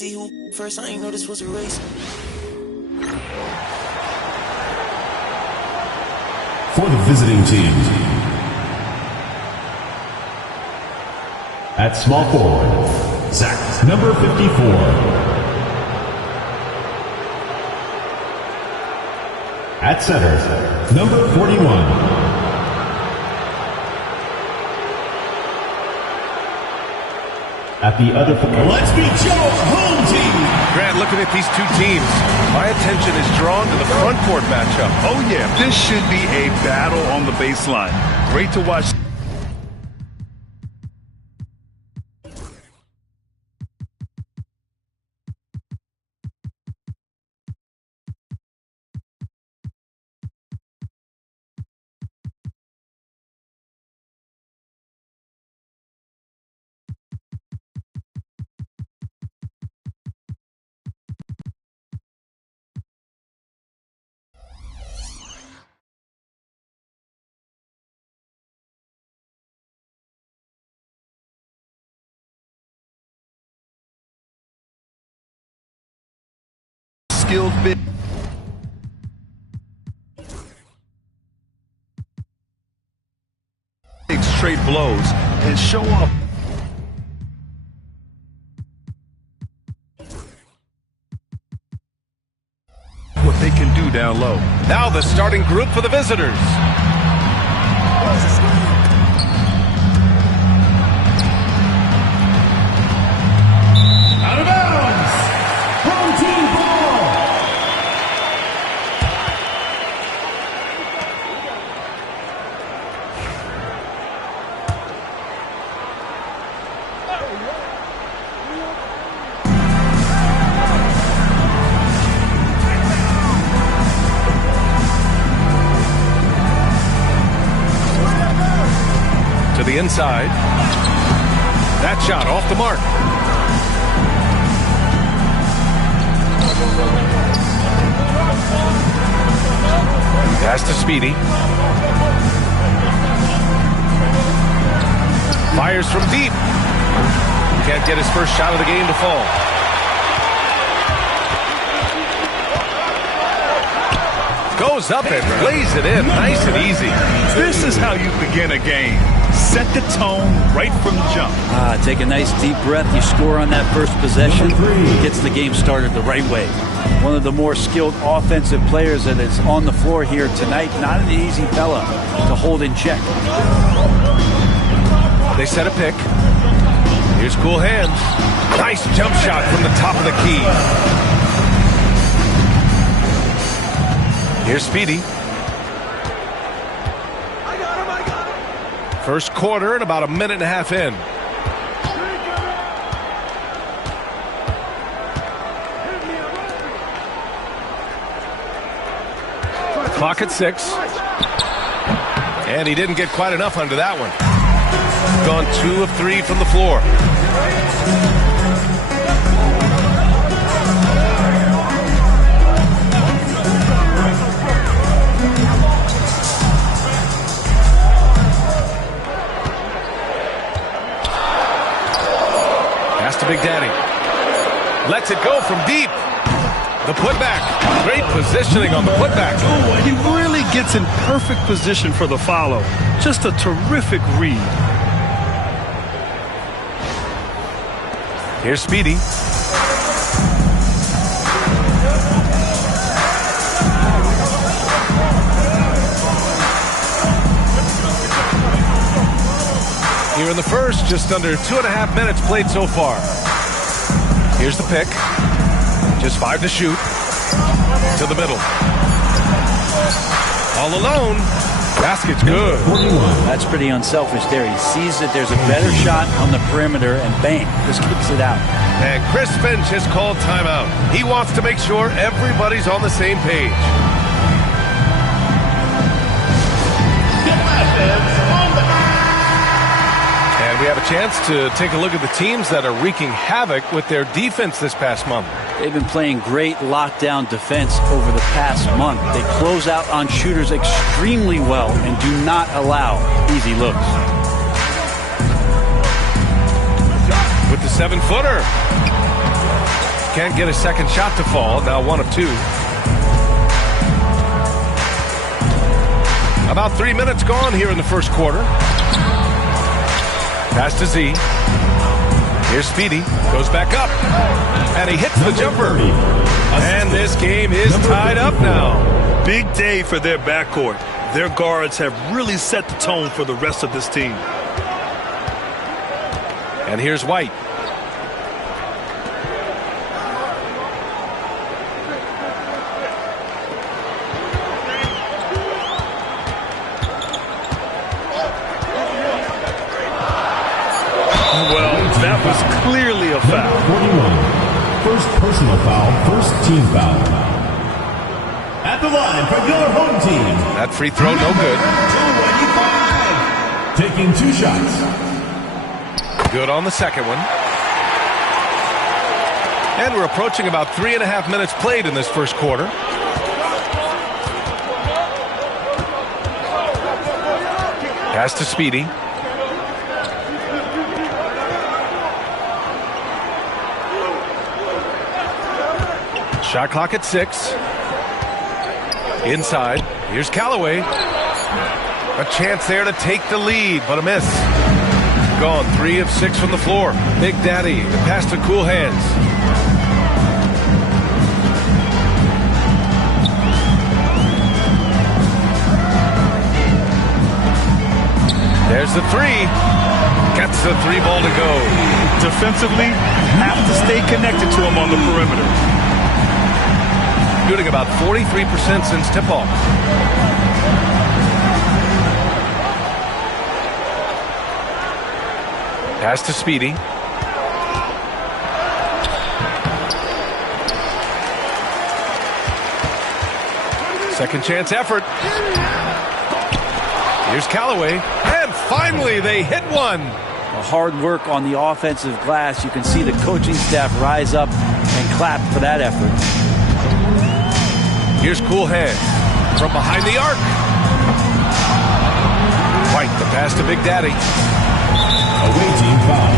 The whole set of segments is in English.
see who first. I ain't know this was a race. For the visiting team, at small forward, Zach, number 54. At center, number 41. At the other, let's meet your home team. Grant, looking at these two teams, my attention is drawn to the front court matchup. Oh yeah, this should be a battle on the baseline. Great to watch. Skilled bit. Take straight blows and show up. What they can do down low. Now the starting group for the visitors. Out of bounds. Home team ball. To the inside. That shot off the mark. Pass to Speedy. Fires from deep. Can't get his first shot of the game to fall. Goes up and lays it in. Nice and easy. This is how you begin a game. Set the tone right from the jump. Take a nice deep breath. You score on that first possession. Gets the game started the right way. One of the more skilled offensive players that is on the floor here tonight. Not an easy fella to hold in check. They set a pick. Here's cool hands. Nice jump shot from the top of the key. Here's Speedy. First quarter and about a minute and a half in. Clock at 6. And he didn't get quite enough under that one. Gone 2 of 3 from the floor. Pass to Big Daddy. Lets it go from deep. The putback. Great positioning on the putback. Oh, he really gets in perfect position for the follow. Just a terrific read. Here's Speedy. Here in the first, just under 2.5 minutes played so far. Here's the pick. Just 5 to shoot. To the middle. All alone. Basket's good. That's pretty unselfish there. He sees that there's a better shot on the perimeter and bang, just kicks it out. And Chris Finch has called timeout. He wants to make sure everybody's on the same page. And we have a chance to take a look at the teams that are wreaking havoc with their defense this past month. They've been playing great lockdown defense over the past month. They close out on shooters extremely well and do not allow easy looks. With the 7-footer. Can't get a second shot to fall. Now 1 of 2. About 3 minutes gone here in the first quarter. Pass to Z. Here's Speedy. Goes back up. And he hits the jumper. And this game is tied up now. Big day for their backcourt. Their guards have really set the tone for the rest of this team. And here's White. Well, that was clearly a foul. 41. First personal foul, first team foul. At the line for your home team. That free throw, no good. 25. Taking 2 shots. Good on the second one. And we're approaching about 3.5 minutes played in this first quarter. Pass to Speedy. Shot clock at 6. Inside. Here's Callaway. A chance there to take the lead, but a miss. Gone 3 of 6 from the floor. Big Daddy. The pass to Cool Hands. There's the 3. Gets the 3 ball to go. Defensively, have to stay connected to him on the perimeter. Shooting about 43% since tip-off. Pass to Speedy. Second chance effort. Here's Callaway. And finally they hit one. Hard work on the offensive glass. You can see the coaching staff rise up and clap for that effort. Here's Cool Hands from behind the arc. White, the pass to Big Daddy. Away team foul.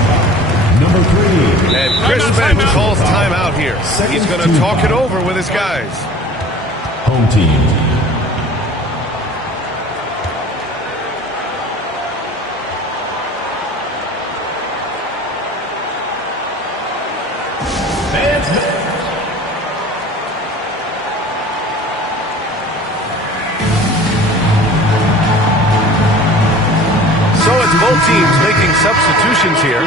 Number 3. And Chris Bench calls timeout here. He's going to talk it over with his guys. Home team. Both teams making substitutions here.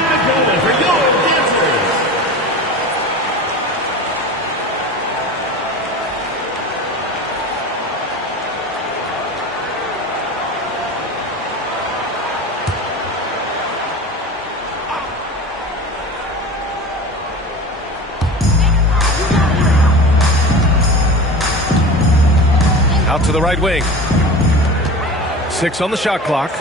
Out to the right wing. 6 on the shot clock.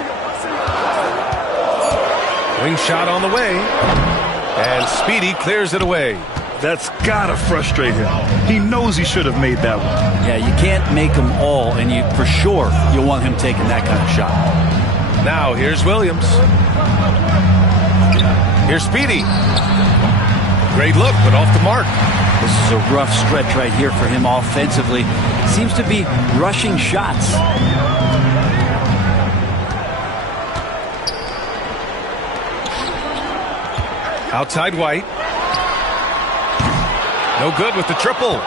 Wing shot on the way, and Speedy clears it away. That's gotta frustrate him. He knows he should have made that one. Yeah, you can't make them all, and you for sure you'll want him taking that kind of shot. Now here's Williams. Here's Speedy. Great look, but off the mark. This is a rough stretch right here for him offensively. Seems to be rushing shots. Outside White. No good with the triple.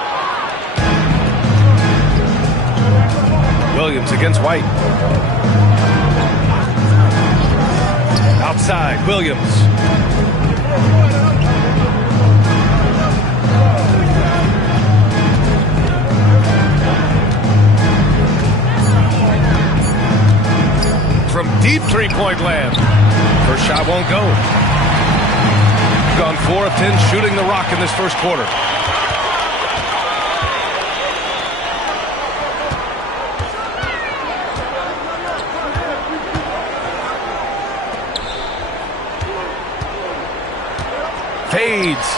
Williams against White. Outside, Williams. From deep three-point land. First shot won't go. Gone 4 of 10 shooting the rock in this first quarter. Fades.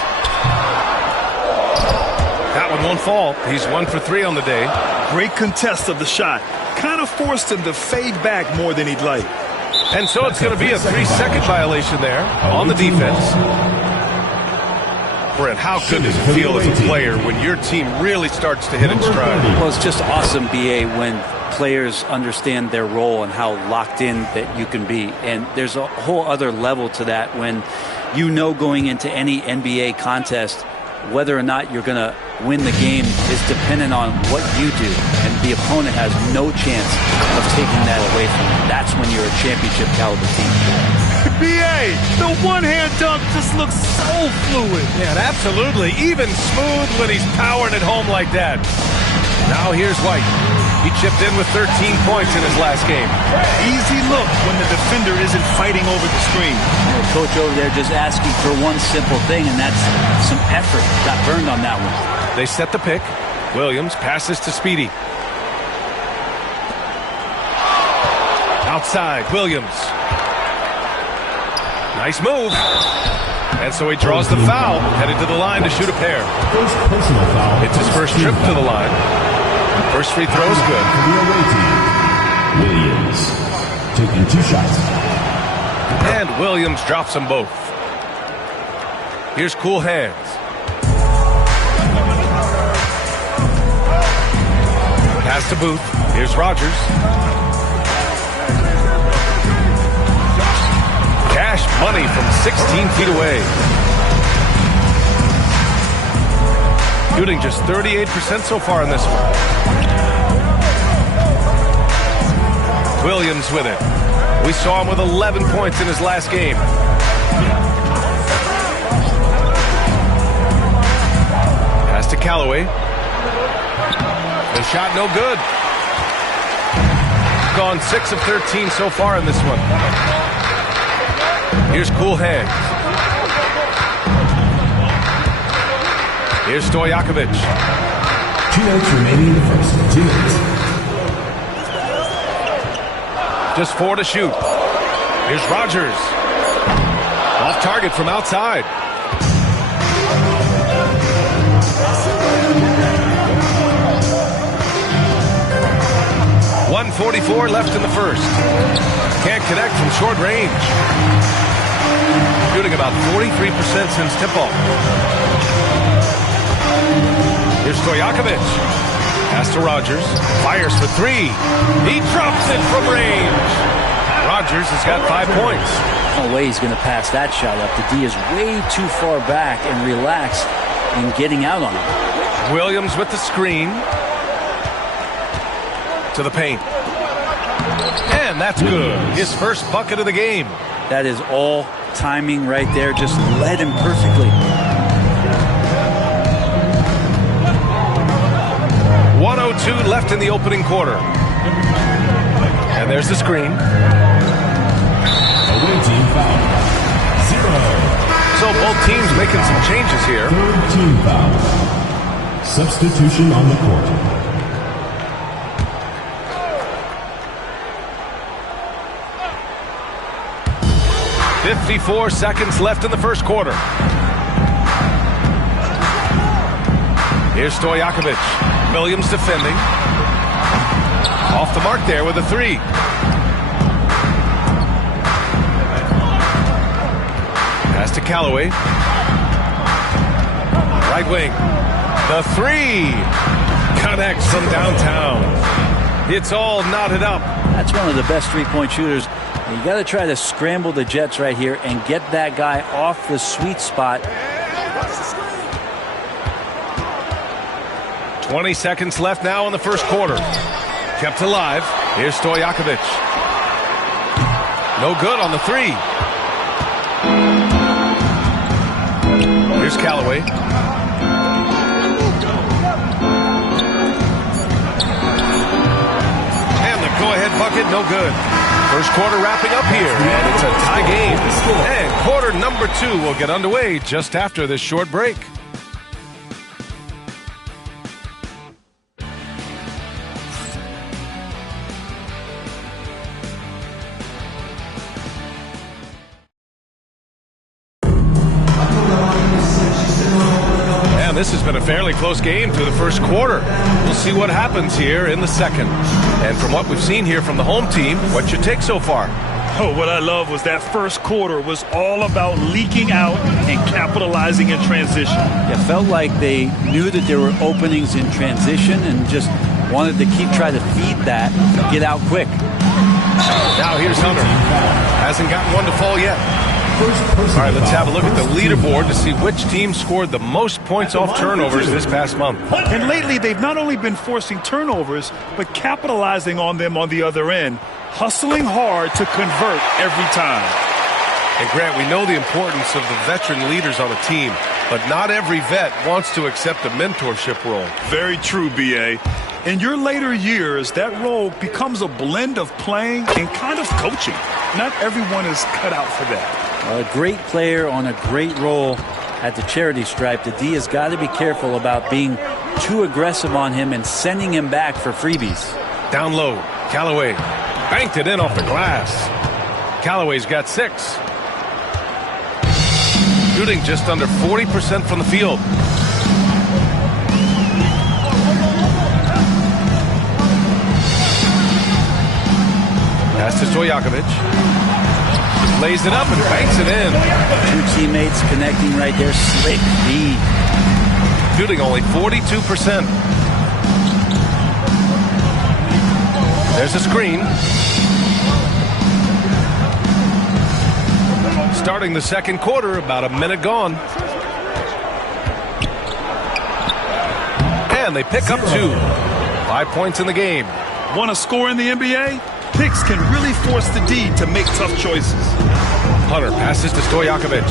That one won't fall. He's 1 for 3 on the day. Great contest of the shot. Kind of forced him to fade back more than he'd like. And so it's going to be a 3-second violation there on the defense. Brent, how good does it feel as a player when your team really starts to hit its stride? Well, it's just awesome, BA, when players understand their role and how locked in that you can be. And there's a whole other level to that when you know going into any NBA contest whether or not you're going to win the game is dependent on what you do, and the opponent has no chance of taking that away from you. That's when you're a championship caliber team. BA, the one-hand dunk just looks so fluid. Yeah, and absolutely. Even smooth when he's powering it home like that. Now here's White. He chipped in with 13 points in his last game. Easy look when the defender isn't fighting over the screen. The coach over there just asking for one simple thing, and that's some effort. Got burned on that one. They set the pick. Williams passes to Speedy. Outside, Williams. Nice move. And so he draws the foul, headed to the line to shoot a pair. First personal foul. It's his first trip to the line. First free throw is good. For the away team. Williams taking 2 shots. And Williams drops them both. Here's Cool Hands. Pass to Booth. Here's Rogers. Cash money from 16 feet away. Shooting just 38% so far in this one. Williams with it. We saw him with 11 points in his last game. Pass to Callaway. The shot no good. Gone 6 of 13 so far in this one. Here's Cool Hands. Here's Stojakovic. 2 minutes remaining in the first. 2 minutes. Just 4 to shoot. Here's Rogers. Off target from outside. .144 left in the first. Can't connect from short range. Shooting about 43% since tip-off. Here's Stojakovic. Pass to Rogers. Fires for 3. He drops it from range. Rogers has got 5 points. No way he's going to pass that shot up. The D is way too far back and relaxed in getting out on him. Williams with the screen. To the paint. And that's good. His first bucket of the game. That is all timing right there. Just led him perfectly. 1:02 left in the opening quarter. And there's the screen. Away team foul. 0. So both teams making some changes here. 3rd team foul. Substitution on the court. 54 seconds left in the first quarter. Here's Stojakovic. Williams defending. Off the mark there with a 3. Pass to Callaway. Right wing. The 3 connects from downtown. It's all knotted up. That's one of the best three-point shooters. You got to try to scramble the Jets right here and get that guy off the sweet spot. 20 seconds left now in the first quarter. Kept alive. Here's Stojakovic. No good on the 3. Here's Callaway. And the go-ahead bucket, no good. First quarter wrapping up here, and it's a tie game. And quarter number 2 will get underway just after this short break. This has been a fairly close game through the first quarter. We'll see what happens here in the second. And from what we've seen here from the home team, what's your take so far? Oh, what I love was that first quarter was all about leaking out and capitalizing in transition. It felt like they knew that there were openings in transition and just wanted to try to feed that and get out quick. Now here's Hunter. Hasn't gotten one to fall yet. All right, let's have a look at the leaderboard to see which team scored the most points off turnovers this past month. And lately, they've not only been forcing turnovers, but capitalizing on them on the other end, hustling hard to convert every time. And Grant, we know the importance of the veteran leaders on a team, but not every vet wants to accept a mentorship role. Very true, B.A. In your later years, that role becomes a blend of playing and kind of coaching. Not everyone is cut out for that. A great player on a great role at the charity stripe. The D has got to be careful about being too aggressive on him and sending him back for freebies. Down low, Callaway banked it in off the glass. Callaway's got 6. Shooting just under 40% from the field. Pass to Stojakovic. Lays it up and banks it in. 2 teammates connecting right there. Slick D. Shooting only 42%. There's a screen. Starting the second quarter, about a minute gone. And they pick up 2. 5 points in the game. Want to score in the NBA? Picks can really force the D to make tough choices. Hunter passes to Stojakovic.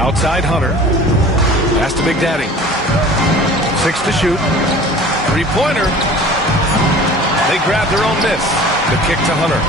Outside Hunter. Pass to Big Daddy. 6 to shoot. 3-pointer. They grab their own miss. The kick to Hunter.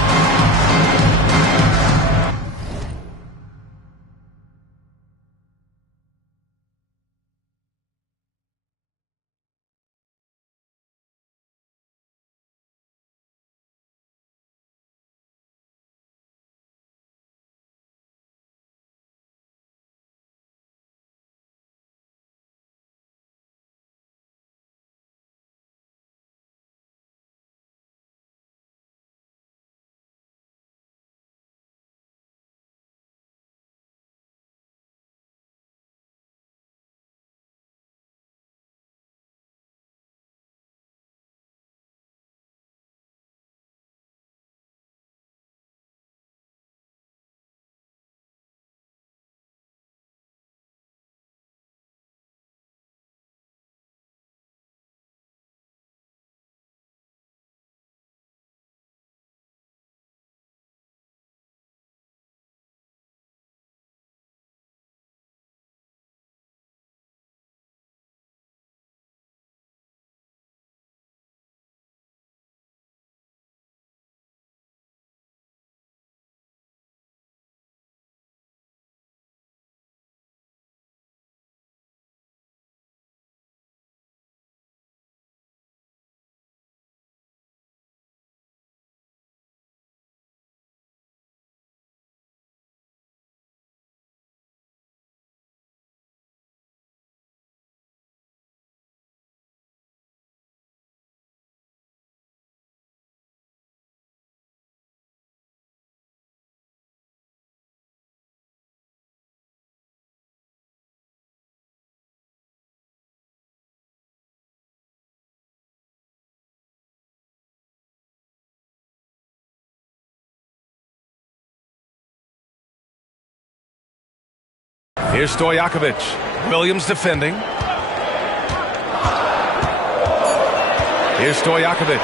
Here's Stojakovic. Williams defending. Here's Stojakovic.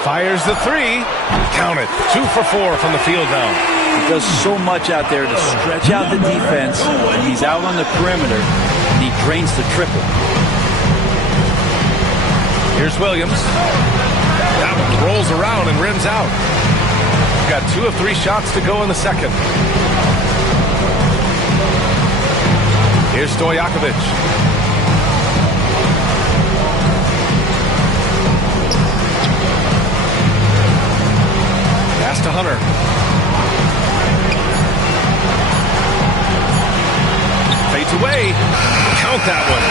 Fires the 3. Count it. 2 for 4 from the field now. He does so much out there to stretch out the defense. And he's out on the perimeter, and he drains the triple. Here's Williams. That one rolls around and rims out. Got 2 of 3 shots to go in the second. Here's Stojakovic. Pass to Hunter. Fades away. count that one.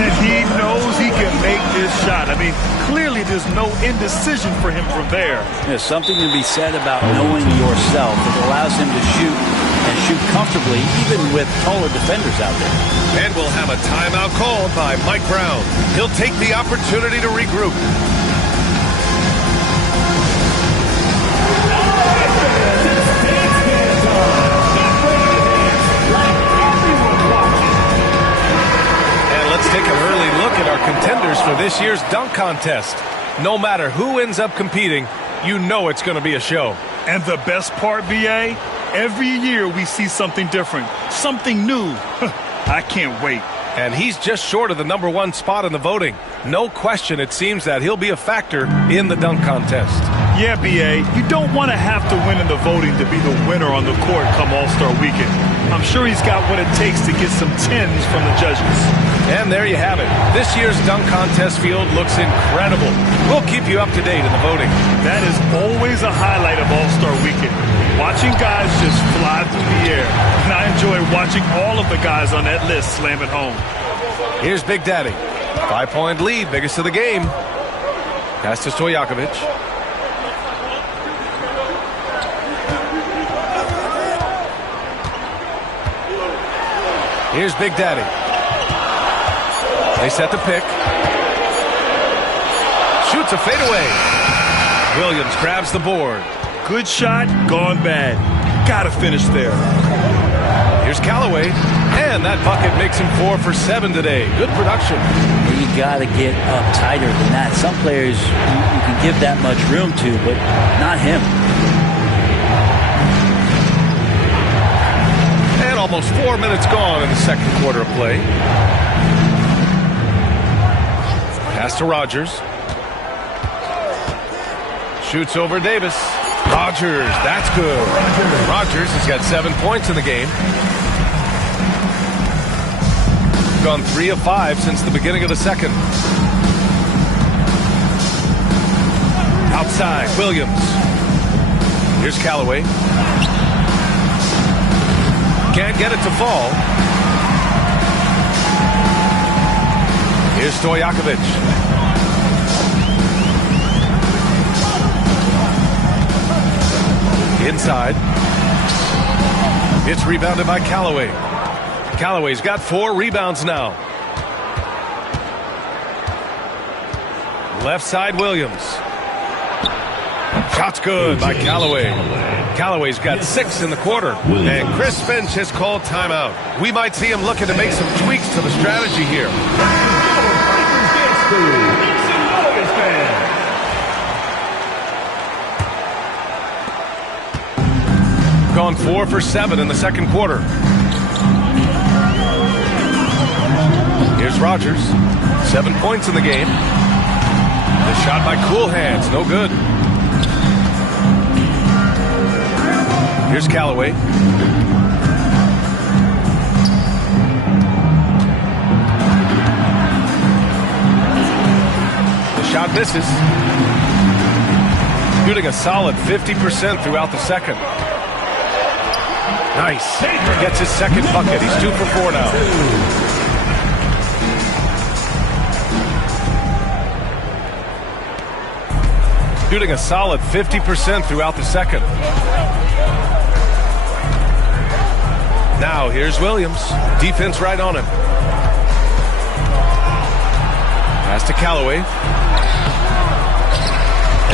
And he knows he can make this shot. I mean, clearly there's no indecision for him from there. There's something to be said about knowing yourself. It allows him to shoot and shoot comfortably, even with taller defenders out there. And we'll have a timeout called by Mike Brown. He'll take the opportunity to regroup. Let's take an early look at our contenders for this year's dunk contest. No matter who ends up competing, you know it's going to be a show. And the best part, BA, every year we see something different, something new. I can't wait. And he's just short of the #1 spot in the voting. No question, it seems that he'll be a factor in the dunk contest. Yeah, BA, you don't want to have to win in the voting to be the winner on the court come All-Star Weekend. I'm sure he's got what it takes to get some 10s from the judges. And there you have it. This year's dunk contest field looks incredible. We'll keep you up to date in the voting. That is always a highlight of All-Star Weekend. Watching guys just fly through the air. And I enjoy watching all of the guys on that list slam it home. Here's Big Daddy. 5-point lead, biggest of the game. Pass to Stojakovic. Here's Big Daddy. They set the pick. Shoots a fadeaway. Williams grabs the board. Good shot, gone bad. Gotta finish there. Here's Callaway. And that bucket makes him 4 for 7 today. Good production. You gotta get up tighter than that. Some players you can give that much room to, but not him. And almost 4 minutes gone in the second quarter of play. Pass to Rogers. Shoots over Davis. Rogers, that's good. Rogers has got 7 points in the game. Gone 3 of 5 since the beginning of the second. Outside, Williams. Here's Callaway. Can't get it to fall. Here's Stojakovic. Inside. It's rebounded by Callaway. Callaway's got 4 rebounds now. Left side, Williams. Shot's good by Callaway. Callaway's got 6 in the quarter. And Chris Finch has called timeout. We might see him looking to make some tweaks to the strategy here. Gone 4 for 7 in the second quarter. Here's Rogers. 7 points in the game. The shot by Cool Hands, no good. Here's Callaway. The shot misses. Shooting a solid 50% throughout the second. Nice. Gets his second bucket. He's 2 for 4 now. Shooting a solid 50% throughout the second. Now here's Williams. Defense right on him. Pass to Callaway.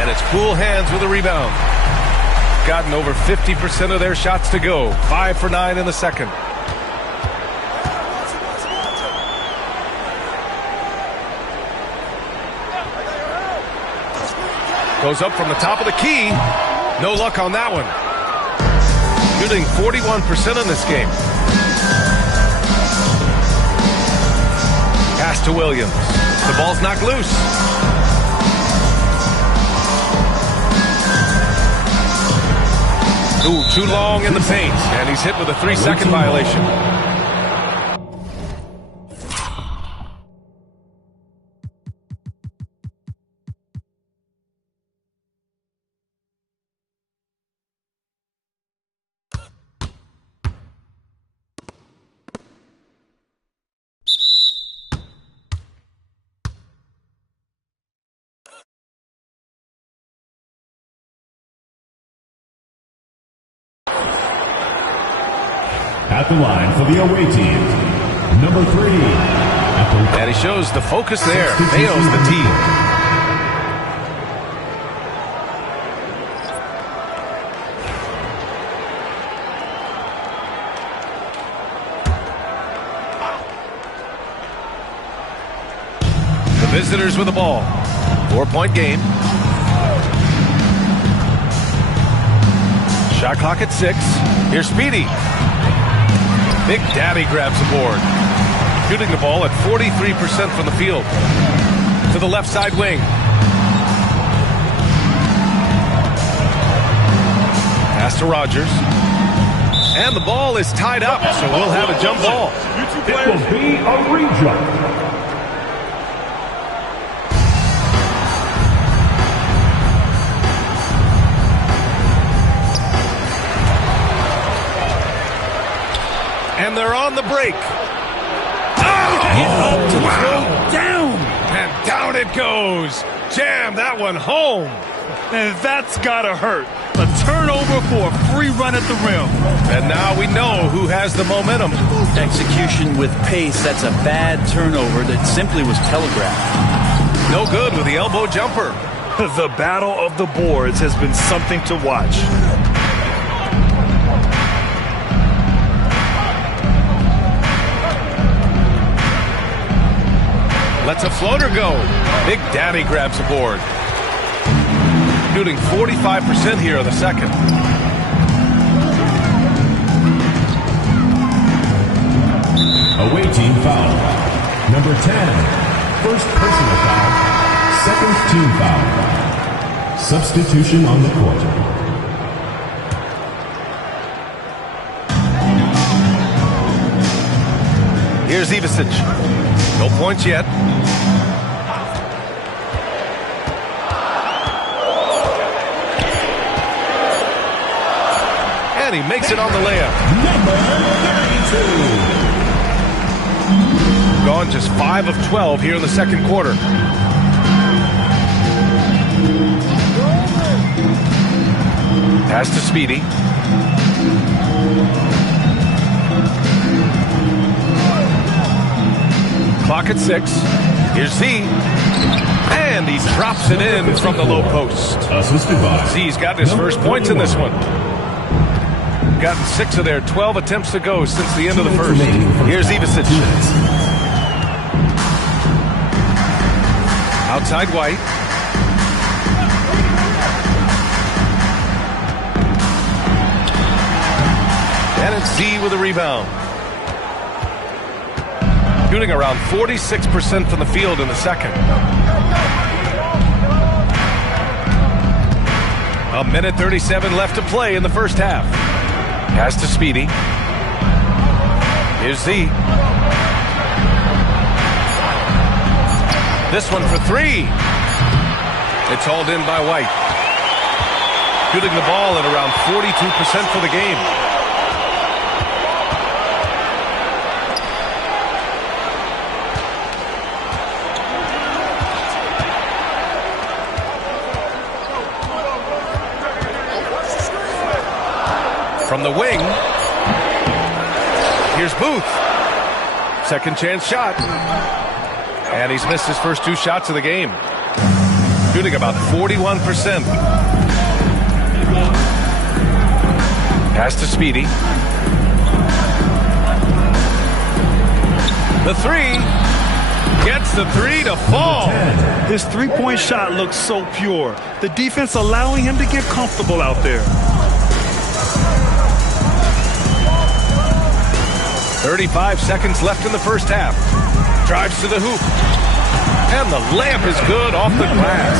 And it's Cool Hands with a rebound. Gotten over 50% of their shots to go. 5 for 9 in the second. Goes up from the top of the key. No luck on that one. Shooting 41% in this game. Pass to Williams. The ball's knocked loose. Ooh, too long in the paint. And he's hit with a 3-second violation. At the line for the away team, number 3. And he shows the focus there. Mayo's the team. The visitors with the ball. 4-point game. Shot clock at 6. Here's Speedy. Big Daddy grabs the board. Shooting the ball at 43% from the field. To the left side wing. Pass to Rogers. And the ball is tied up, so we'll have a jump ball. It will be a re-jump. And they're on the break. Up to throw down. And down it goes. Jam that one home. And that's gotta hurt. A turnover for a free run at the rim. And now we know who has the momentum. Execution with pace. That's a bad turnover that simply was telegraphed. No good with the elbow jumper. The battle of the boards has been something to watch. Lets a floater go. Big Daddy grabs the board. Shooting 45% here in the second. Away team foul. Number 10. First personal foul. Second team foul. Substitution on the court. Here's Ivicic. No points yet. And he makes it on the layup. Number 32. Gone just 5 of 12 here in the second quarter. Pass to Speedy. Clock at 6. Here's Z. And he drops it in from the low post. Assisted by Z's got his first points in this one. Gotten 6 of their 12 attempts to go since the end of the first. Here's Ivicic. Outside White. And it's Z with a rebound. Shooting around 46% from the field in the second. A minute 37 left to play in the first half. Pass to Speedy. Here's Z. This one for 3. It's hauled in by White. Shooting the ball at around 42% for the game. From the wing, here's Booth. Second chance shot. And he's missed his first 2 shots of the game. Shooting about 41%. Pass to Speedy. The 3. Gets the 3 to fall. His three-point shot looks so pure. The defense allowing him to get comfortable out there. 35 seconds left in the first half. Drives to the hoop. And the layup is good off the glass.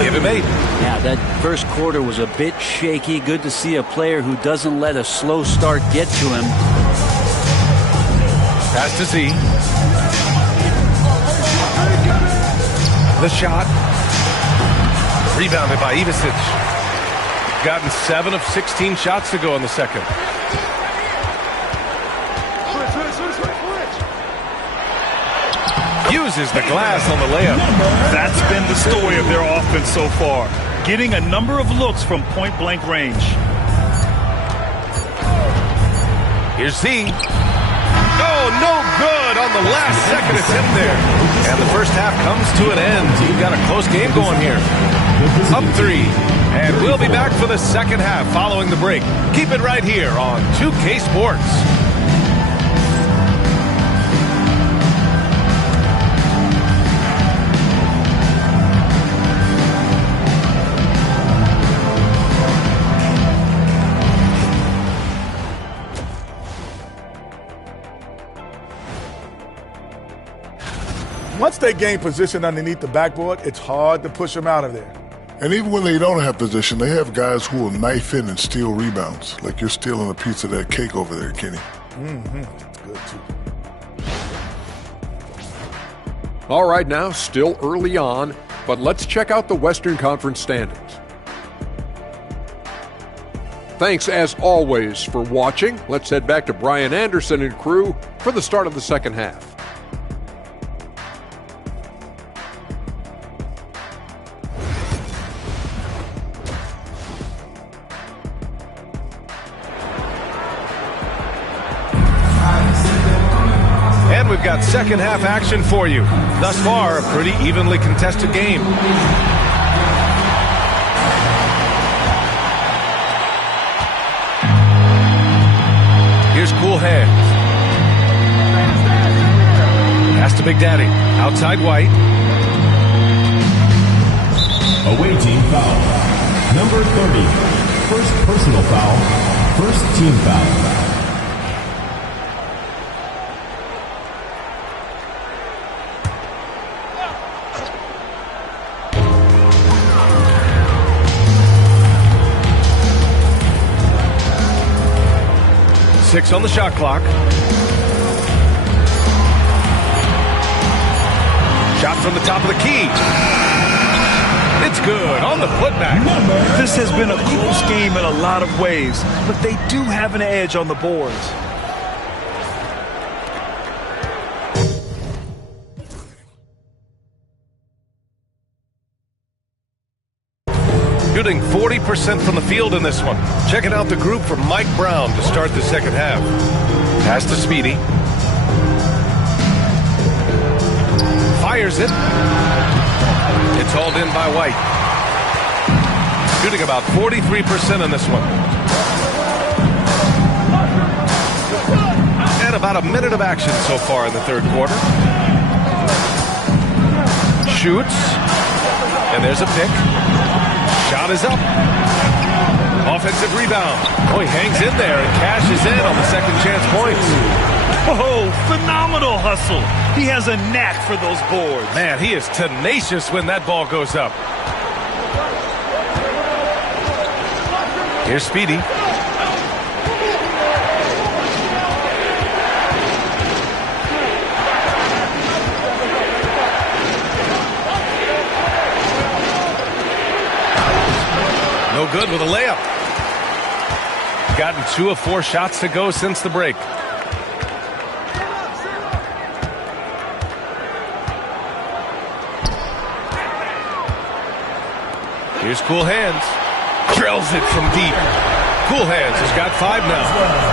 Give him 8. Yeah, that first quarter was a bit shaky. Good to see a player who doesn't let a slow start get to him. Pass to Z. The shot. Rebounded by Ivicic. Gotten 7 of 16 shots to go in the second. Uses the glass on the layup. That's been the story of their offense so far. Getting a number of looks from point-blank range. Here's Z. Oh, no good on the last second attempt there. And the first half comes to an end. You've got a close game going here. Up 3. And we'll be back for the second half following the break. Keep it right here on 2K Sports. Once they gain position underneath the backboard, it's hard to push them out of there. And even when they don't have position, they have guys who will knife in and steal rebounds. Like you're stealing a piece of that cake over there, Kenny. That's good, too. All right, now, still early on, but let's check out the Western Conference standings. Thanks, as always, for watching. Let's head back to Brian Anderson and crew for the start of the second half. And we've got second half action for you. Thus far, a pretty evenly contested game. Here's Cool Hands. Pass to Big Daddy. Outside White. Away team foul. Number 30. First personal foul. First team foul. Six on the shot clock. Shot from the top of the key. It's good on the putback. This has been a close game in a lot of ways, but they do have an edge on the boards. Shooting 40% from the field in this one. Checking out the group from Mike Brown to start the second half. Pass to Speedy. Fires it. It's hauled in by White. Shooting about 43% in this one. And about a minute of action so far in the third quarter. Shoots. And there's a pick. Shot is up. Offensive rebound. Oh, he hangs in there and cashes in on the second chance points. Oh, phenomenal hustle. He has a knack for those boards. Man, he is tenacious when that ball goes up. Here's Speedy. No good with a layup. Gotten 2 of 4 shots to go since the break. Here's Cool Hands. Drills it from deep. Cool Hands has got 5 now.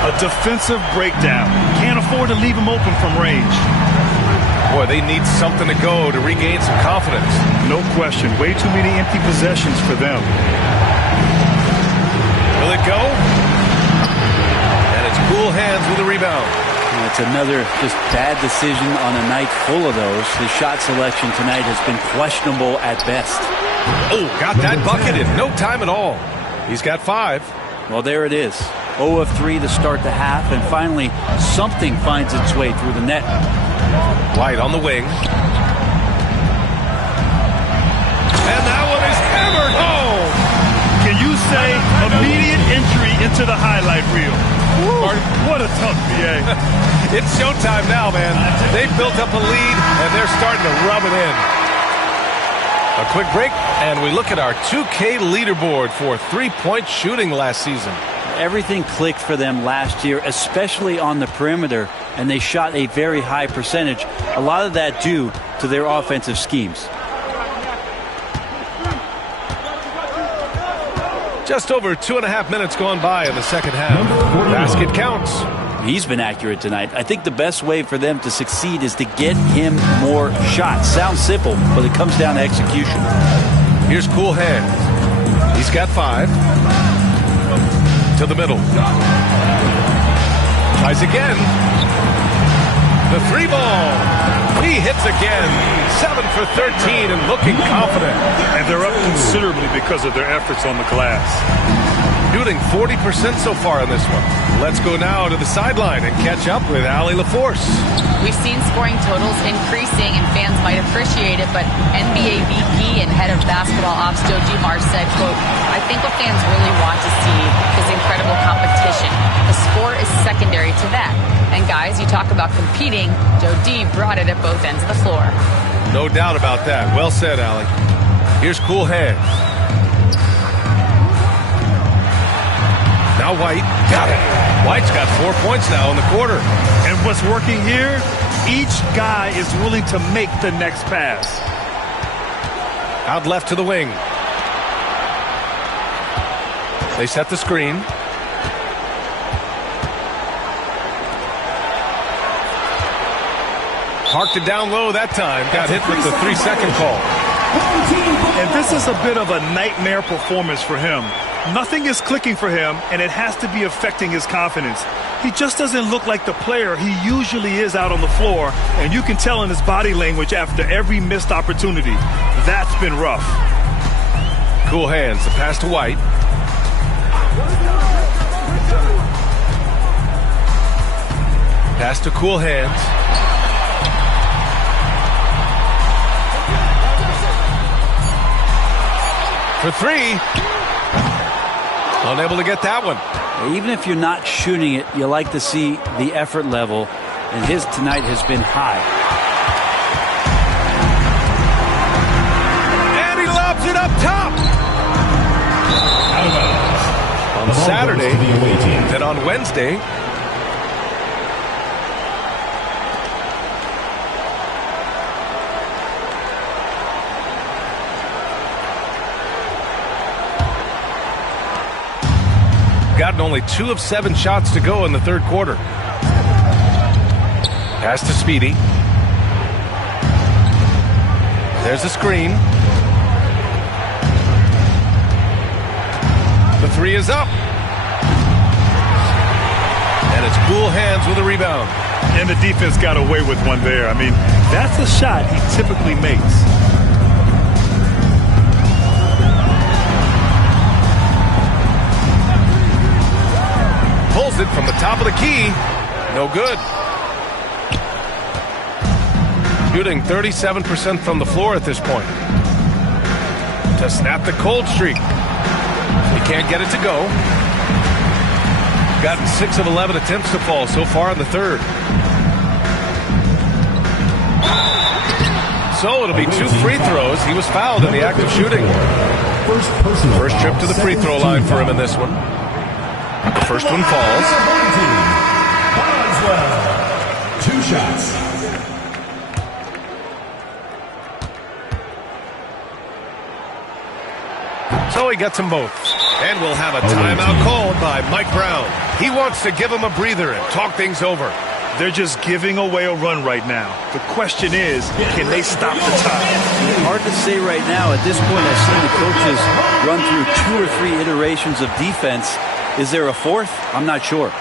A defensive breakdown. Can't afford to leave him open from range. Boy, they need something to go to regain some confidence. No question. Way too many empty possessions for them. Will it go? And it's Cool Hands with a rebound. It's another just bad decision on a night full of those. His shot selection tonight has been questionable at best. Oh, got that bucket in no time at all. He's got 5. Well, there it is. 0 of 3 to start the half, and finally something finds its way through the net. White on the wing. And that one is hammered home. Can you say immediate entry into the highlight reel? What a tough BA. It's showtime now, man. They've built up a lead, and they're starting to rub it in. A quick break, and we look at our 2K leaderboard for three-point shooting last season. Everything clicked for them last year, especially on the perimeter, and they shot a very high percentage. A lot of that due to their offensive schemes. Just over 2.5 minutes gone by in the second half. Basket counts. He's been accurate tonight. I think the best way for them to succeed is to get him more shots. Sounds simple, but it comes down to execution. Here's Cool Hands. He's got 5. To the middle. Tries again. The 3 ball. He hits again. 7 for 13 and looking confident. And they're up considerably because of their efforts on the glass. Shooting 40% so far in this one. Let's go now to the sideline and catch up with Allie LaForce. We've seen scoring totals increasing, and fans might appreciate it, but NBA VP and head of basketball ops Joe DeMar said, quote, "I think what fans really want to see is incredible competition. The score is secondary to that. And guys, you talk about competing, Joe D brought it at both ends of the floor." No doubt about that. Well said, Allie. Here's Cool Hands. Now White. Got it. White's got 4 points now in the quarter. And what's working here? Each guy is willing to make the next pass. Out left to the wing. They set the screen. Parked it down low that time. Got hit with the 3-second call. And this is a bit of a nightmare performance for him. Nothing is clicking for him, and it has to be affecting his confidence. He just doesn't look like the player he usually is out on the floor, and you can tell in his body language after every missed opportunity. That's been rough. Cool Hands. The pass to White. Pass to Cool Hands. For 3. Unable to get that one. Even if you're not shooting it, you like to see the effort level, and his tonight has been high. And he lobs it up top. On Saturday, then on Wednesday. Gotten only 2 of 7 shots to go in the third quarter. Pass to Speedy. There's a screen. The 3 is up. And it's Cool Hands with a rebound. And the defense got away with one there. I mean, that's a shot he typically makes. Pulls it from the top of the key. No good. Shooting 37% from the floor at this point. To snap the cold streak. He can't get it to go. Gotten 6 of 11 attempts to fall so far in the third. So it'll be 2 free throws. He was fouled in the act of shooting. First trip to the free throw line for him in this one. The first one falls. 2 shots. So he gets them both. And we'll have a timeout called by Mike Brown. He wants to give him a breather and talk things over. They're just giving away a run right now. The question is, can they stop the time? Hard to say right now. At this point, I've seen the coaches run through 2 or 3 iterations of defense. Is there a 4th? I'm not sure.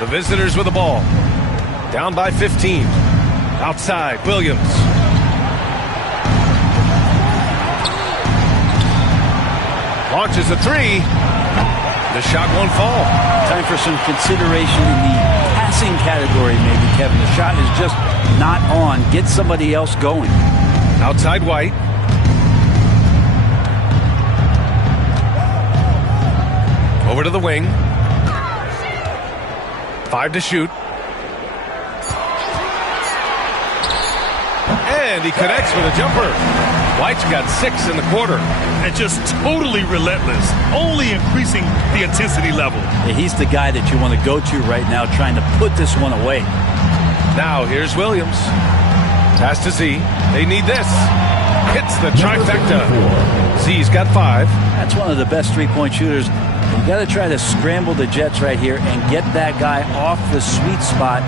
The visitors with the ball. Down by 15. Outside, Williams. Launches a 3. The shot won't fall. Time for some consideration in the passing category, maybe, Kevin. The shot is just not on. Get somebody else going. Outside White. Over to the wing. 5 to shoot. And he connects with a jumper. White's got 6 in the quarter. And just totally relentless, only increasing the intensity level. Yeah, he's the guy that you want to go to right now, trying to put this one away. Now here's Williams. Pass to Z. They need this. Hits the trifecta. Z's got 5. That's one of the best three-point shooters. You got to try to scramble the Jets right here and get that guy off the sweet spot.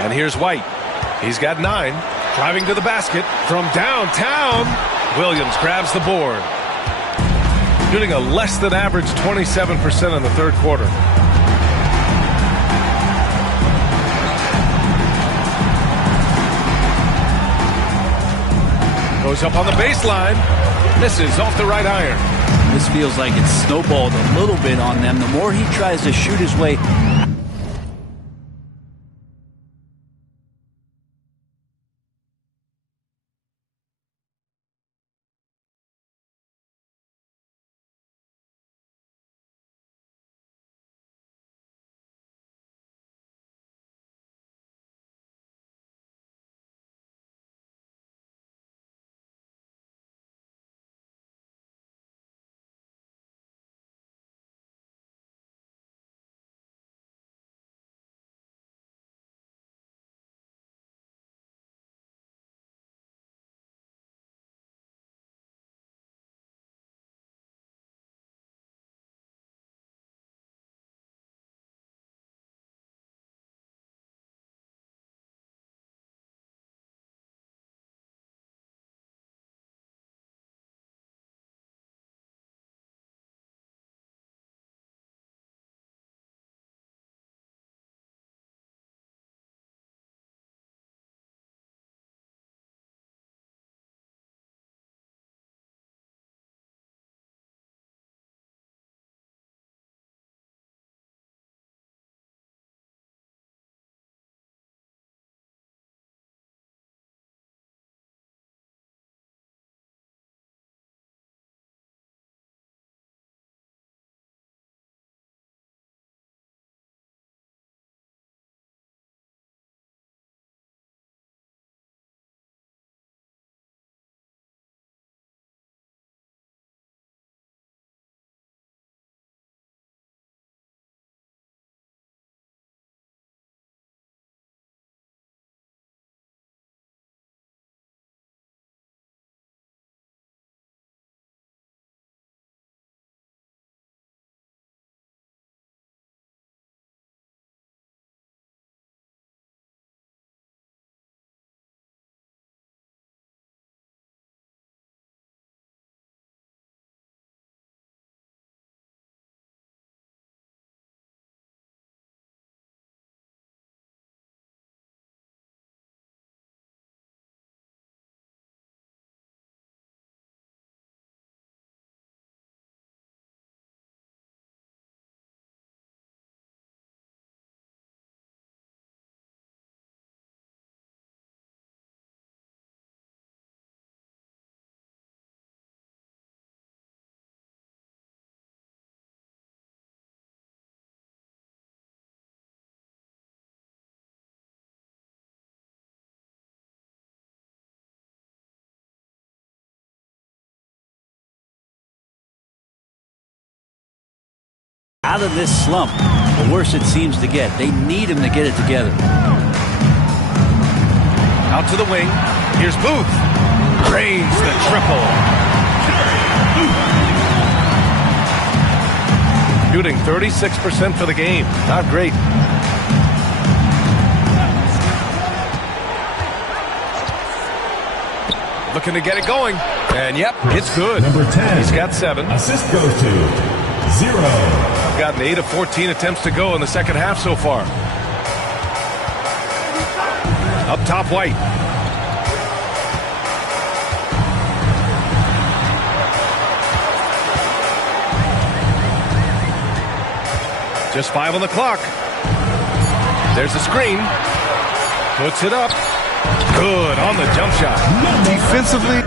And here's White. He's got 9. Driving to the basket from downtown. Williams grabs the board. Shooting a less than average 27% in the third quarter. Goes up on the baseline. Misses off the right iron. This feels like it's snowballed a little bit on them. The more he tries to shoot his way. Out of this slump, the worse it seems to get. They need him to get it together. Out to the wing. Here's Booth. Drains the triple. Shooting 36% for the game. Not great. Looking to get it going. And yep, it's good. Number 10. He's got 7. Assist goes to 0. Gotten 8 of 14 attempts to go in the second half so far. Up top, White. Just 5 on the clock. There's the screen. Puts it up. Good on the jump shot. Defensively.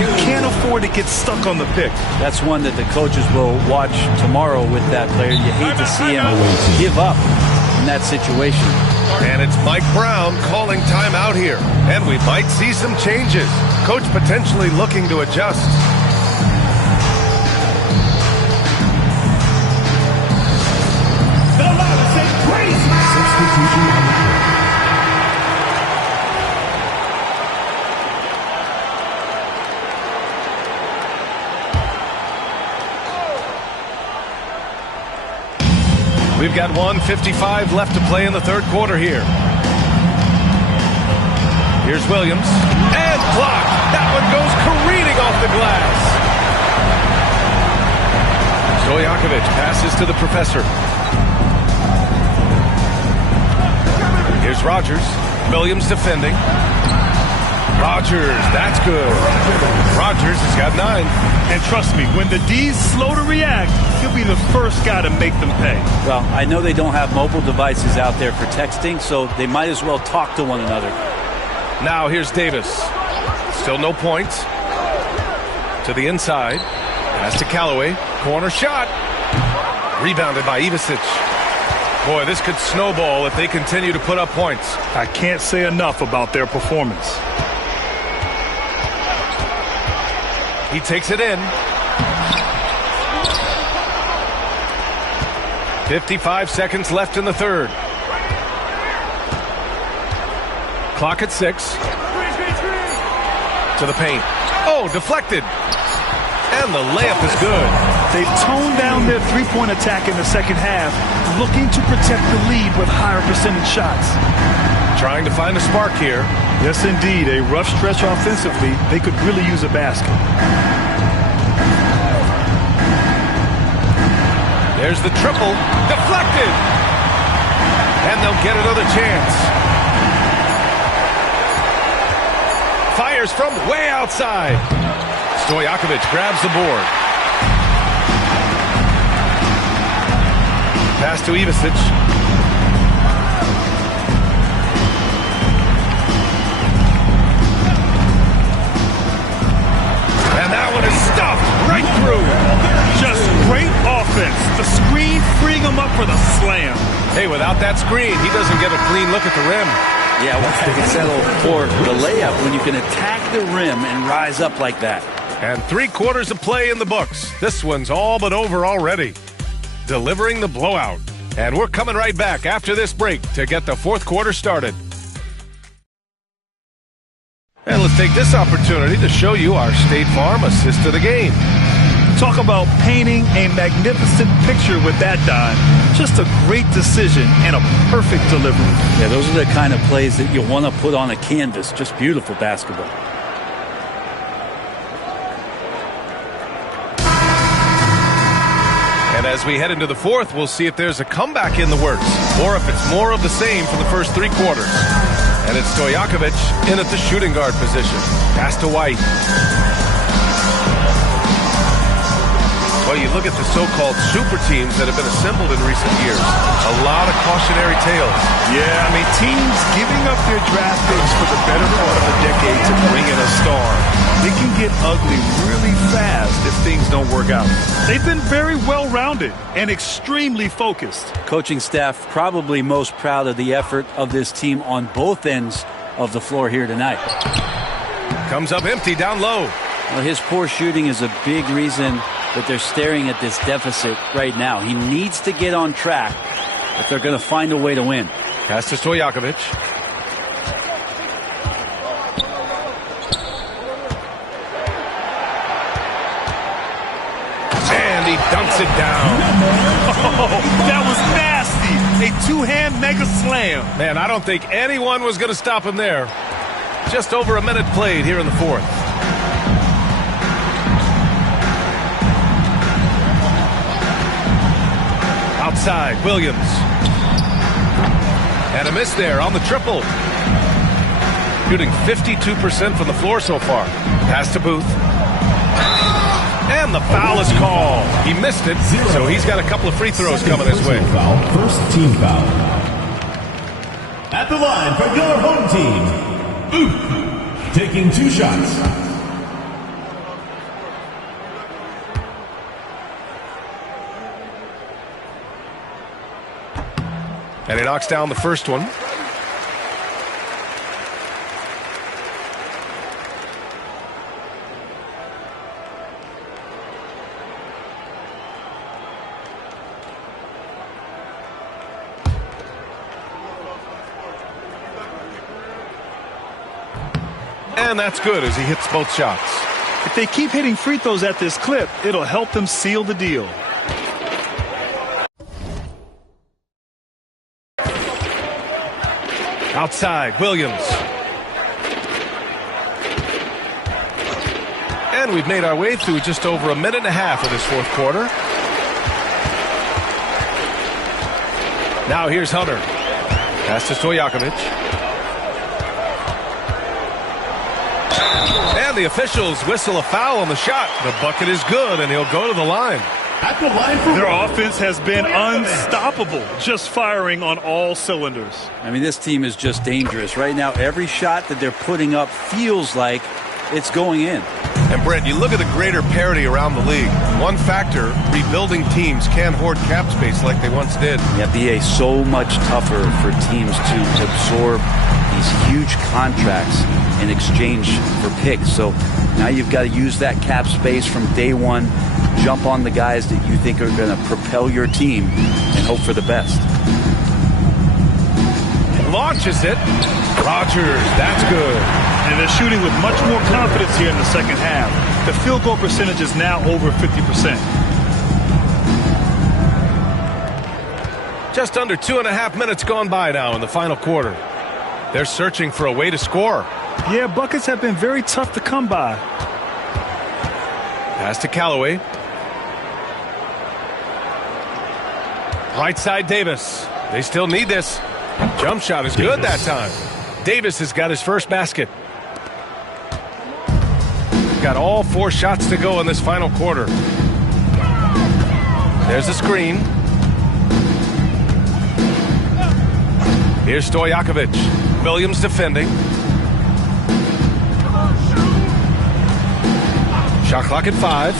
You can't afford to get stuck on the pick. That's one that the coaches will watch tomorrow with that player. You hate to see him give up in that situation. And it's Mike Brown calling timeout here. And we might see some changes. Coach potentially looking to adjust. Substitution on the court. We've got 1:55 left to play in the third quarter here. Here's Williams. And blocked. That one goes careening off the glass. Stojakovic passes to the professor. Here's Rogers. Williams defending. Rogers, that's good. Rogers has got 9. And trust me, when the D's slow to react, he'll be the first guy to make them pay. Well, I know they don't have mobile devices out there for texting, so they might as well talk to one another. Now here's Davis. Still no points. To the inside. Pass to Callaway. Corner shot. Rebounded by Ivasic. Boy, this could snowball if they continue to put up points. I can't say enough about their performance. He takes it in. 55 seconds left in the third. Clock at 6. To the paint. Oh, deflected. And the layup is good. They've toned down their three-point attack in the second half, looking to protect the lead with higher percentage shots. Trying to find a spark here. Yes, indeed. A rough stretch offensively. They could really use a basket. There's the triple. Deflected. And they'll get another chance. Fires from way outside. Stojakovic grabs the board. Pass to Ivasic. And that one is stuffed right through. Just great offense. The screen freeing him up for the slam. Hey, without that screen, he doesn't get a clean look at the rim. Yeah, well, they can settle for the layup when you can attack the rim and rise up like that. And 3 quarters of play in the books. This one's all but over already. Delivering the blowout. And we're coming right back after this break to get the fourth quarter started. And let's take this opportunity to show you our State Farm assist of the game. Talk about painting a magnificent picture with that, Don. Just a great decision and a perfect delivery. Yeah, those are the kind of plays that you want to put on a canvas. Just beautiful basketball. And as we head into the fourth, we'll see if there's a comeback in the works or if it's more of the same for the first 3 quarters. And it's Stojakovic in at the shooting guard position. Pass to White. Well, you look at the so-called super teams that have been assembled in recent years. A lot of cautionary tales. Yeah, I mean, teams giving up their draft picks for the better part of a decade to bring in a star. It can get ugly really fast if things don't work out. They've been very well-rounded and extremely focused. Coaching staff probably most proud of the effort of this team on both ends of the floor here tonight. Comes up empty down low. Well, his poor shooting is a big reason that they're staring at this deficit right now. He needs to get on track if they're going to find a way to win. Pass to Stojakovic. And he dunks it down. Oh, that was nasty. A two-hand mega slam. Man, I don't think anyone was going to stop him there. Just over a minute played here in the fourth. Outside, Williams. And a miss there on the triple. Shooting 52% from the floor so far. Pass to Booth. And the foul is called. He missed it, so he's got a couple of free throws coming his way. Foul, first team foul. At the line for your home team, Booth, taking 2 shots. And he knocks down the first one. And that's good as he hits both shots. If they keep hitting free throws at this clip, it'll help them seal the deal. Outside, Williams. And we've made our way through just over a minute and a half of this fourth quarter. Now here's Hunter. Pass to Stojakovic. And the officials whistle a foul on the shot. The bucket is good, and he'll go to the line. At the line for their offense has been unstoppable, just firing on all cylinders. I mean, this team is just dangerous. Right now, every shot that they're putting up feels like it's going in. And Brent, you look at the greater parity around the league. One factor, rebuilding teams can't hoard cap space like they once did. Yeah, BA, so much tougher for teams to absorb these huge contracts in exchange for picks. So now you've got to use that cap space from day one, jump on the guys that you think are going to propel your team, and hope for the best. Launches it. Rogers, that's good. And they're shooting with much more confidence here in the second half. The field goal percentage is now over 50%. Just under 2.5 minutes gone by now in the final quarter. They're searching for a way to score. Yeah, buckets have been very tough to come by. Pass to Callaway. Right side Davis. They still need this. Jump shot is good that time. Davis has got his first basket. Got all 4 shots to go in this final quarter. There's a screen. Here's Stojakovic. Williams defending. Shot clock at 5.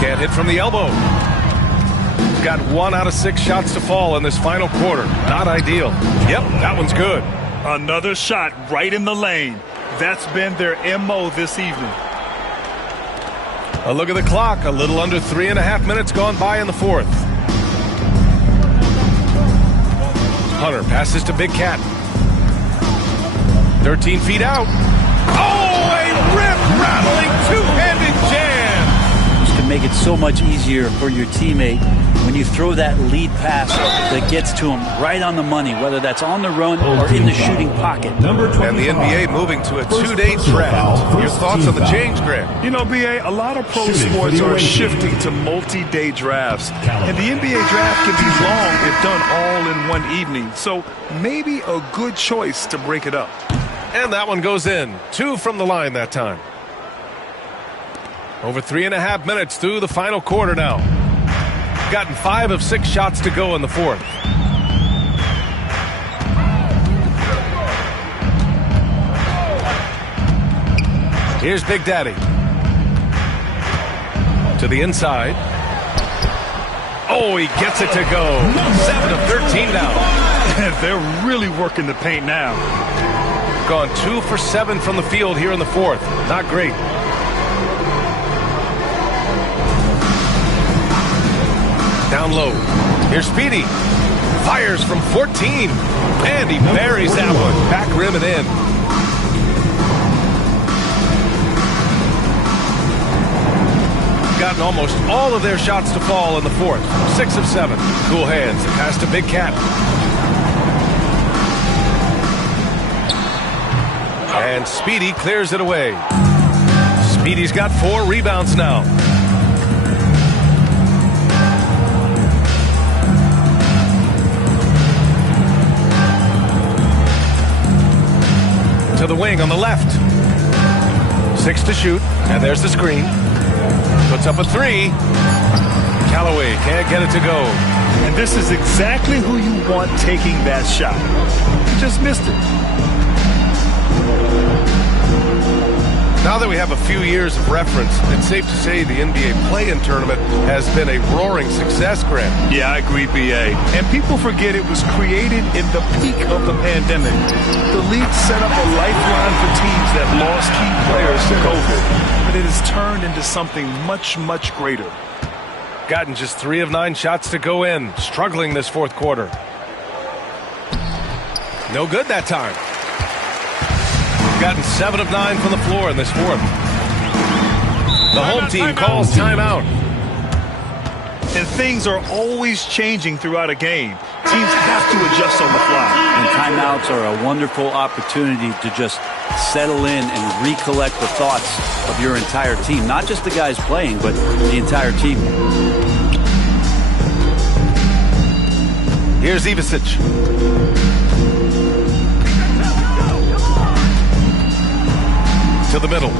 Can't hit from the elbow. Got 1 out of 6 shots to fall in this final quarter. Not ideal. Yep, that one's good. Another shot right in the lane. That's been their MO this evening. A look at the clock. A little under 3.5 minutes gone by in the fourth. Hunter passes to Big Cat. 13 feet out. Oh, a rip-rattling two-handed jam. This can make it so much easier for your teammate when you throw that lead pass that gets to him right on the money, whether that's on the run or in the shooting pocket. And the NBA moving to a 2-day draft. Your thoughts on the change, Greg? You know, BA, a lot of pro sports are shifting to multi-day drafts. And the NBA draft can be long if done all in one evening. So maybe a good choice to break it up. And that one goes in. 2 from the line that time. Over 3.5 minutes through the final quarter now. Gotten 5 of 6 shots to go in the fourth. Here's Big Daddy. To the inside. Oh, he gets it to go. 7 of 13 now. They're really working the paint now. Gone 2 for 7 from the field here in the fourth. Not great. Down low. Here's Speedy. Fires from 14. And he buries that one. Back rim and in. Gotten almost all of their shots to fall in the fourth. 6 of 7. Cool hands. The pass to Big Cat. And Speedy clears it away. Speedy's got 4 rebounds now. To the wing on the left. 6 to shoot. And there's the screen. Puts up a 3. Callaway can't get it to go. And this is exactly who you want taking that shot. He just missed it. Now that we have a few years of reference, it's safe to say the NBA play-in tournament has been a roaring success, Grant. Yeah, I agree, BA. And people forget it was created in the peak of the pandemic. The league set up a lifeline for teams that lost key players to COVID. But it has turned into something much, much greater. Gotten just 3 of 9 shots to go in. Struggling this fourth quarter. No good that time. Gotten 7 of 9 from the floor in this fourth. The home team calls timeout. And things are always changing throughout a game. Teams have to adjust on the fly. And timeouts are a wonderful opportunity to just settle in and recollect the thoughts of your entire team. Not just the guys playing, but the entire team. Here's Ivisic. To the middle.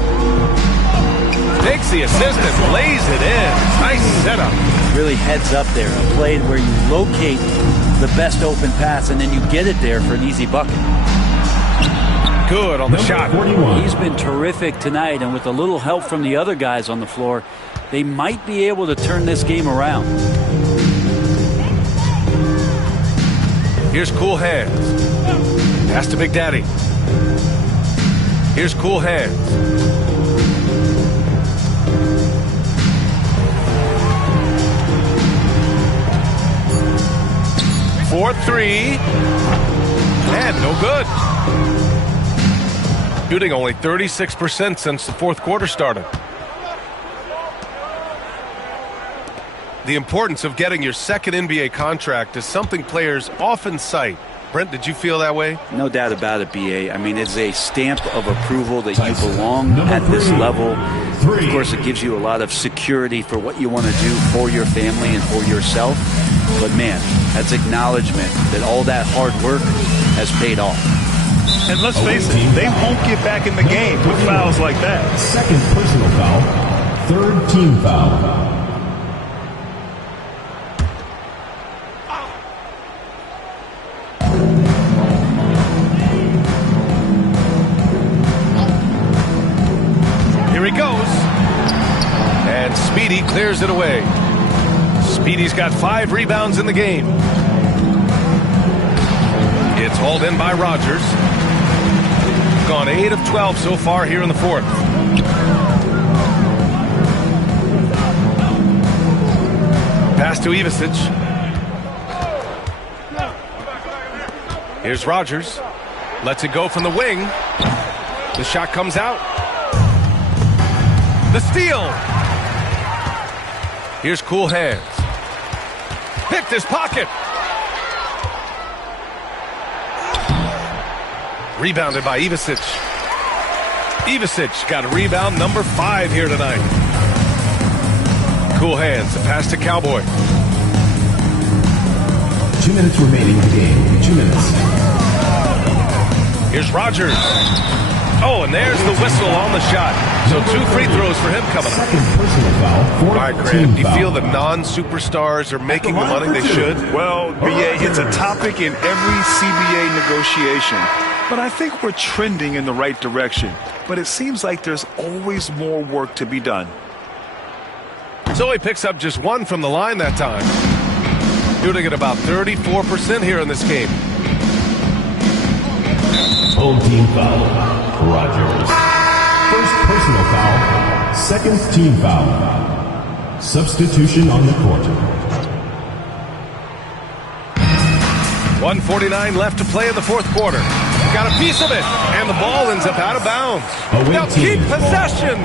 Takes the assist and lays it in. Nice setup. Really heads up there. A play where you locate the best open pass and then you get it there for an easy bucket. Good on the shot. 41. He's been terrific tonight, and with a little help from the other guys on the floor, they might be able to turn this game around. Here's Cool Hands. Pass to Big Daddy. Here's Cool Hands. 4-3. And no good. Shooting only 36% since the fourth quarter started. The importance of getting your second NBA contract is something players often cite. Brent, did you feel that way? No doubt about it, B.A. I mean, it's a stamp of approval that you belong at this level. Of course, it gives you a lot of security for what you want to do for your family and for yourself. But, man, that's acknowledgement that all that hard work has paid off. And let's face it, they won't get back in the game with fouls like that. Second personal foul. Third team foul. Here he goes. And Speedy clears it away. Speedy's got 5 rebounds in the game. It's hauled in by Rogers. Gone 8 of 12 so far here in the fourth. Pass to Ivisic. Here's Rogers. Lets it go from the wing. The shot comes out. The steal. Here's Cool Hands. Picked his pocket. Rebounded by Ivisic. Ivisic got a rebound number 5 here tonight. Cool Hands. A pass to Cowboy. 2 minutes remaining in the game. 2 minutes. Here's Rogers. Oh, and there's the whistle on the shot. So 2 free throws for him coming up. Second personal foul. All Fourth right, Grant, team do you foul. feel the non-superstars are making the money they should? Well, BA, it's a topic in every CBA negotiation. But I think we're trending in the right direction. But it seems like there's always more work to be done. So he picks up just 1 from the line that time. Shooting at about 34% here in this game. Home team foul. Rogers. First personal foul. Second team foul. Substitution on the court. 1:49 left to play in the fourth quarter. Got a piece of it, and the ball ends up out of bounds. They'll keep possession.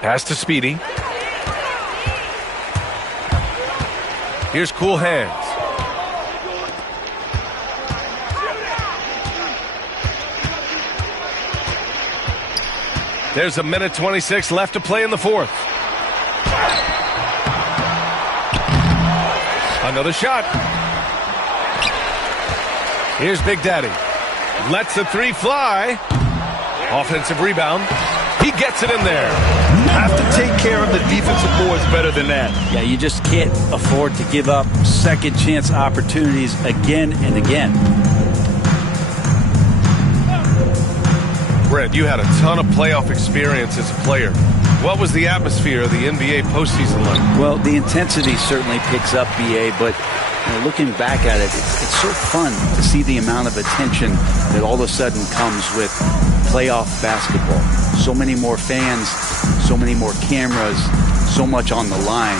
Pass to Speedy. Here's Cool Hands. There's 1:26 left to play in the fourth. Another shot. Here's Big Daddy. Lets the 3 fly. Offensive rebound. He gets it in there. Have to take care of the defensive boards better than that. Yeah, you just can't afford to give up second chance opportunities again and again. Brent, you had a ton of playoff experience as a player. What was the atmosphere of the NBA postseason like? Well, the intensity certainly picks up, BA, but Looking back at it, it's so fun to see the amount of attention that all of a sudden comes with playoff basketball. So many more fans, so many more cameras, so much on the line.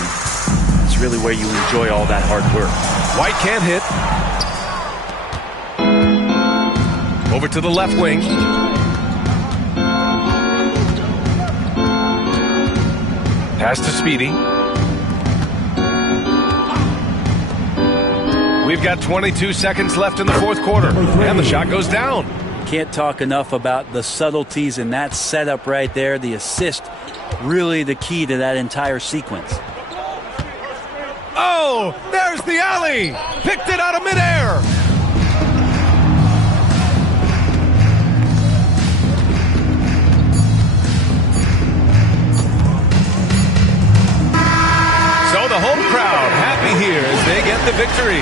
It's really where you enjoy all that hard work. White can't hit. Over to the left wing. Pass to Speedy. We've got 22 seconds left in the fourth quarter, and the shot goes down. Can't talk enough about the subtleties in that setup right there. The assist, really the key to that entire sequence. Oh, there's the alley. Picked it out of midair. So the home crowd happy here as they get the victory.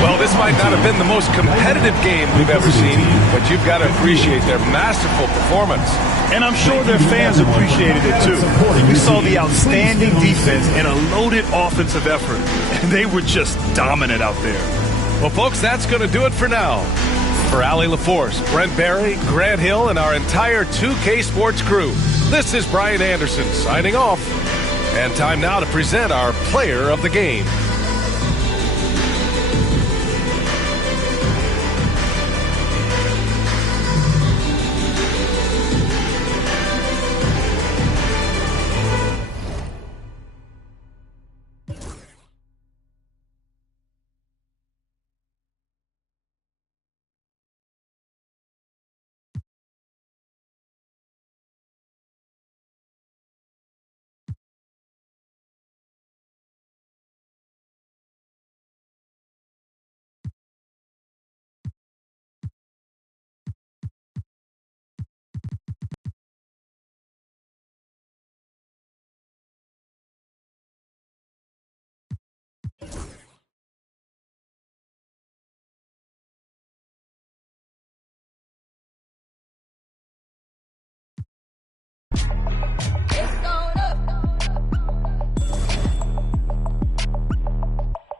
Well, this might not have been the most competitive game we've ever seen, but you've got to appreciate their masterful performance. And I'm sure their fans appreciated it too. We saw the outstanding defense and a loaded offensive effort, and they were just dominant out there. Well, folks, that's going to do it for now. For Allie LaForce, Brent Barry, Grant Hill, and our entire 2K Sports crew, this is Brian Anderson signing off. And time now to present our player of the game.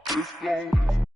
It's going up.